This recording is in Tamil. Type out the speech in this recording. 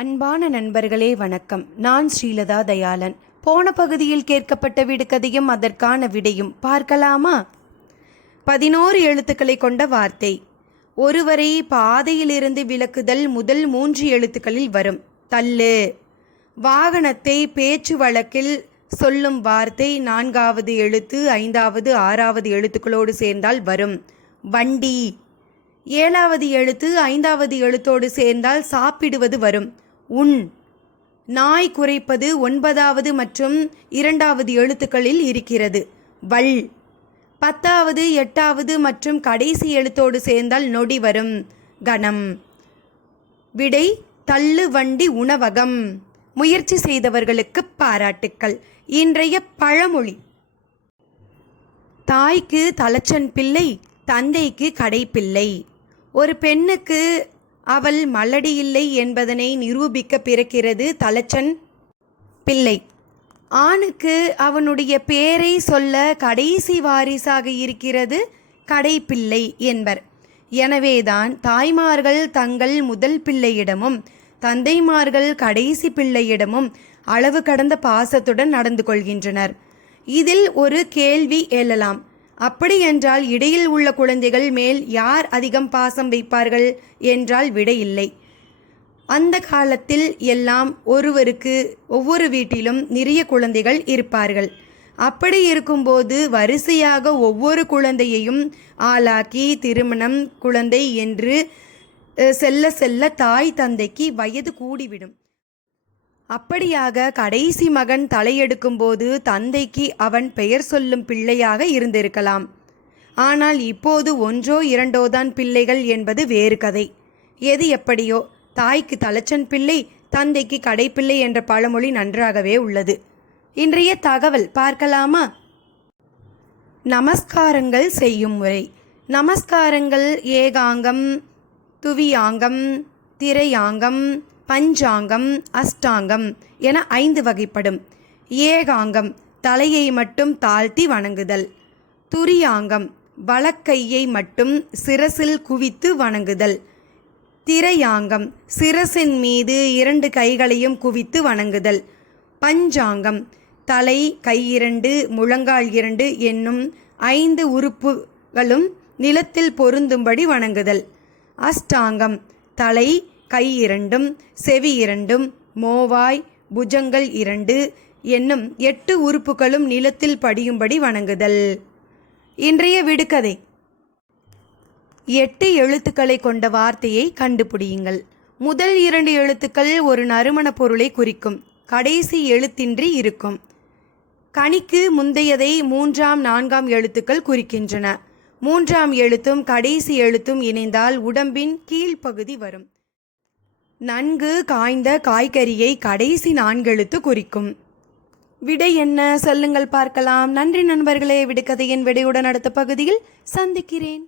அன்பான நண்பர்களே வணக்கம். நான் ஸ்ரீலதா தயாளன். போன பகுதியில் கேட்கப்பட்ட விடுகதையும் அதற்கான விடையும் பார்க்கலாமா? 11 எழுத்துக்களை கொண்ட வார்த்தை. ஒருவரை பாதையிலிருந்து விலக்குதல் முதல் 3 எழுத்துக்களில் வரும். தள்ளு. வாகனத்தை பேச்சு வழக்கில் சொல்லும் வார்த்தை 4வது எழுத்து 5வது 6வது எழுத்துக்களோடு சேர்ந்தால் வரும். வண்டி. 7வது எழுத்து 5வது எழுத்தோடு சேர்ந்தால் சாப்பிடுவது வரும். உன். நாய் குறைப்பது 9வது மற்றும் 2வது எழுத்துக்களில் இருக்கிறது. வள். 10வது 8வது மற்றும் கடைசி எழுத்தோடு சேர்ந்தால் நொடி வரும். கணம். விடை தள்ளு வண்டி உணவகம். முயற்சி செய்தவர்களுக்கு பாராட்டுக்கள். இன்றைய பழமொழி. தாய்க்கு தலச்சன் பிள்ளை, தந்தைக்கு கடைப்பிள்ளை. ஒரு பெண்ணுக்கு அவள் மலடி இல்லை என்பதனை நிரூபிக்க பிறக்கிறது தலச்சன் பிள்ளை. ஆணுக்கு அவனுடைய பேரை சொல்ல கடைசி வாரிசாக இருக்கிறது கடைப்பிள்ளை என்பர். எனவேதான் தாய்மார்கள் தங்கள் முதல் பிள்ளையிடமும் தந்தைமார்கள் கடைசி பிள்ளையிடமும் அளவு கடந்த பாசத்துடன் நடந்து கொள்கின்றனர். இதில் ஒரு கேள்வி எழலாம். அப்படியென்றால் இடையில் உள்ள குழந்தைகள் மேல் யார் அதிகம் பாசம் வைப்பார்கள் என்றால் விடை இல்லை. அந்த காலத்தில் எல்லாம் ஒவ்வொரு வீட்டிலும் நிறைய குழந்தைகள் இருப்பார்கள். அப்படி இருக்கும்போது வரிசையாக ஒவ்வொரு குழந்தையையும் ஆளாக்கி திருமணம் குழந்தை என்று செல்ல செல்ல தாய் தந்தைக்கு வயது கூடிவிடும். அப்படியாக கடைசி மகன் தலையெடுக்கும்போது தந்தைக்கு அவன் பெயர் சொல்லும் பிள்ளையாக இருந்திருக்கலாம். ஆனால் இப்போது 1ஓ 2ஓதான் பிள்ளைகள் என்பது வேறு கதை. எது எப்படியோ தாய்க்கு தலச்சன் பிள்ளை, தந்தைக்கு கடைப்பிள்ளை என்ற பழமொழி நன்றாகவே உள்ளது. இன்றைய தகவல் பார்க்கலாமா? நமஸ்காரங்கள் செய்யும் முறை. நமஸ்காரங்கள் ஏகாங்கம், துவியாங்கம், திரையாங்கம், பஞ்சாங்கம், அஷ்டாங்கம் என 5 வகைப்படும். ஏகாங்கம் தலையை மட்டும் தாழ்த்தி வணங்குதல். துரியாங்கம் வலக்கையை மட்டும் சிரசில் குவித்து வணங்குதல். திரையாங்கம் சிரசின் மீது 2 கைகளையும் குவித்து வணங்குதல். பஞ்சாங்கம் தலை, கை 2, முழங்கால் 2 என்னும் 5 உறுப்புகளும் நிலத்தில் பொருந்தும்படி வணங்குதல். அஷ்டாங்கம் தலை, கை 2, செவி 2, மோவாய், புஜங்கள் 2 என்னும் 8 உறுப்புகளும் நிலத்தில் படியும்படி வணங்குதல். இன்றைய விடுகதை. 8 எழுத்துக்களை கொண்ட வார்த்தையை கண்டுபிடியுங்கள். முதல் 2 எழுத்துக்கள் ஒரு நறுமண பொருளை குறிக்கும். கடைசி எழுத்தின்றி இருக்கும். கனிக்கு முந்தையதை 3ஆம் 4ஆம் எழுத்துக்கள் குறிக்கின்றன. 3ஆம் எழுத்தும் கடைசி எழுத்தும் இணைந்தால் உடம்பின் கீழ்ப்பகுதி வரும். நன்கு காய்ந்த காய்கறியை கடைசி 4 எழுத்து குறிக்கும். விடை என்ன சொல்லுங்கள் பார்க்கலாம். நன்றி நண்பர்களே. விடுகதையின் விடையுடன் அடுத்த பகுதியில் சந்திக்கிறேன்.